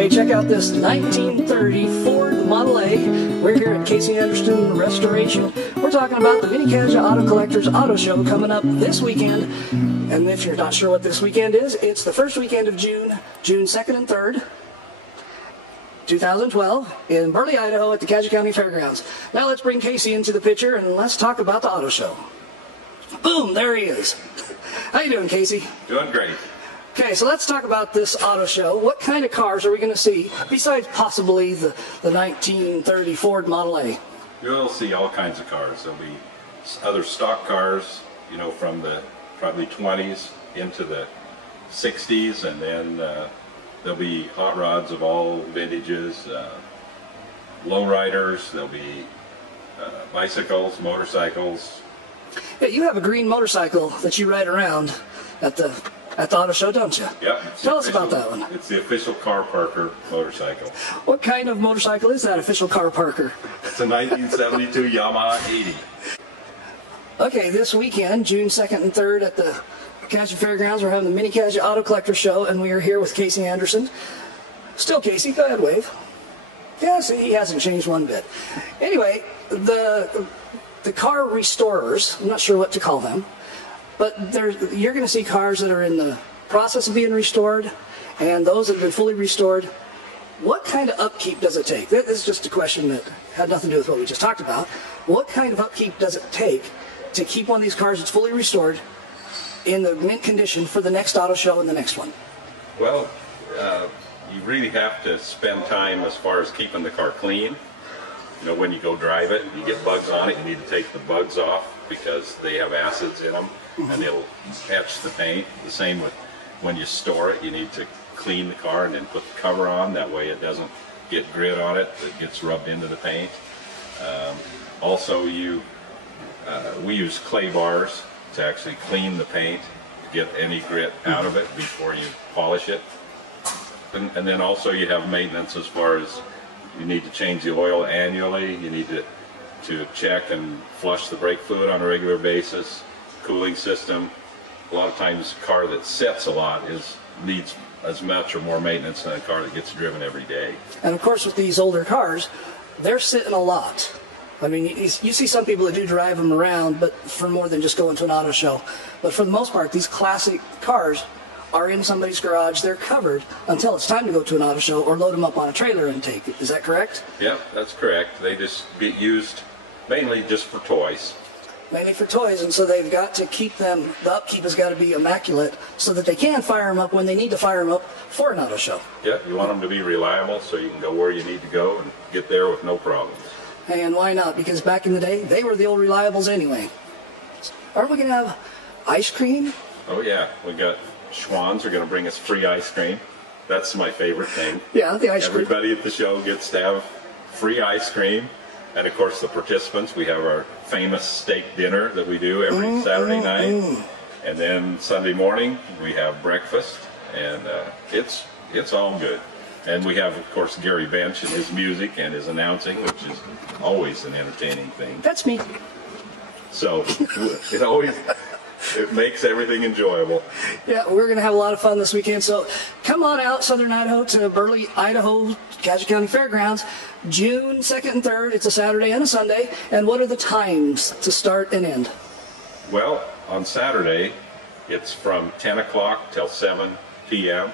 Hey, check out this 1930 Ford Model A. We're here at Casey Anderson Restoration. We're talking about the Mini-Cassia Auto Collectors Auto Show coming up this weekend. And if you're not sure what this weekend is, it's the first weekend of June 2nd and 3rd, 2012, in Burley, Idaho at the Cassia County Fair Grounds. Now let's bring Casey into the picture and let's talk about the auto show. Boom, there he is. How you doing, Casey? Doing great. Okay, so let's talk about this auto show. What kind of cars are we going to see besides possibly the 1930 Ford Model A? You'll see all kinds of cars. There'll be other stock cars, you know, from the probably 20s into the 60s, and then there'll be hot rods of all vintages, lowriders, there'll be bicycles, motorcycles. Yeah, you have a green motorcycle that you ride around at the auto show, don't you? Yep. Tell us about that one. It's the official car parker motorcycle. What kind of motorcycle is that official car parker? It's a 1972 Yamaha 80. Okay, this weekend, June 2nd and 3rd at the Cassia Fairgrounds, we're having the Mini-Cassia Auto Collector Show, and we are here with Casey Anderson. Still Casey, go ahead, wave. Yeah, see, he hasn't changed one bit. Anyway, the car restorers, I'm not sure what to call them, but you're going to see cars that are in the process of being restored, and those that have been fully restored. What kind of upkeep does it take? This is just a question that had nothing to do with what we just talked about. What kind of upkeep does it take to keep one of these cars that's fully restored in the mint condition for the next auto show and the next one? Well, you really have to spend time as far as keeping the car clean. You know, when you go drive it, you get bugs on it, you need to take the bugs off because they have acids in them, and they'll etch the paint. The same with when you store it, you need to clean the car and then put the cover on, that way it doesn't get grit on it that gets rubbed into the paint. Also, we use clay bars to actually clean the paint, to get any grit out of it before you polish it. And then also you have maintenance as far as you need to change the oil annually, you need to check and flush the brake fluid on a regular basis, cooling system. A lot of times a car that sits a lot needs as much or more maintenance than a car that gets driven every day. And of course with these older cars, they're sitting a lot. I mean, you see some people that do drive them around, but for more than just going to an auto show. But for the most part, these classic cars are in somebody's garage. They're covered until it's time to go to an auto show or load them up on a trailer and take it. Is that correct? Yep, that's correct. They just get used mainly just for toys. Mainly for toys, and so they've got to keep them, the upkeep has got to be immaculate so that they can fire them up when they need to fire them up for an auto show. Yep, you want them to be reliable so you can go where you need to go and get there with no problems. And why not? Because back in the day, they were the old reliables anyway. Aren't we going to have ice cream? Oh yeah, we got Schwann's are going to bring us free ice cream. That's my favorite thing. Yeah, the ice cream. Everybody at the show gets to have free ice cream. And of course the participants, we have our famous steak dinner that we do every Saturday night. And then Sunday morning we have breakfast, and it's all good. And we have, of course, Gary.2012 and his music and his announcing, which is always an entertaining thing. That's me. So it makes everything enjoyable. Yeah, we're going to have a lot of fun this weekend. So come on out, Southern Idaho, to Burley, Idaho, Cassia County Fairgrounds, June 2nd and 3rd. It's a Saturday and a Sunday. And what are the times to start and end? Well, on Saturday, it's from 10 o'clock till 7 p.m.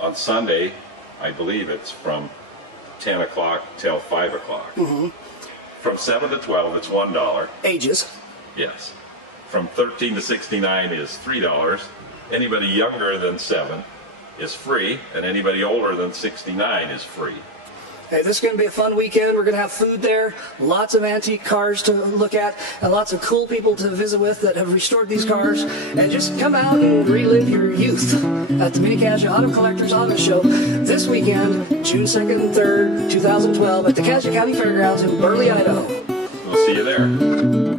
On Sunday, I believe it's from 10 o'clock till 5 o'clock. From 7 to 12, it's $1. Ages? Yes. From 13 to 69 is $3. Anybody younger than 7 is free, and anybody older than 69 is free. Hey, this is going to be a fun weekend. We're going to have food there, lots of antique cars to look at, and lots of cool people to visit with that have restored these cars. And just come out and relive your youth at the Mini-Cassia Auto Collectors Auto Show this weekend, June 2nd and 3rd, 2012, at the Cassia County Fairgrounds in Burley, Idaho. We'll see you there.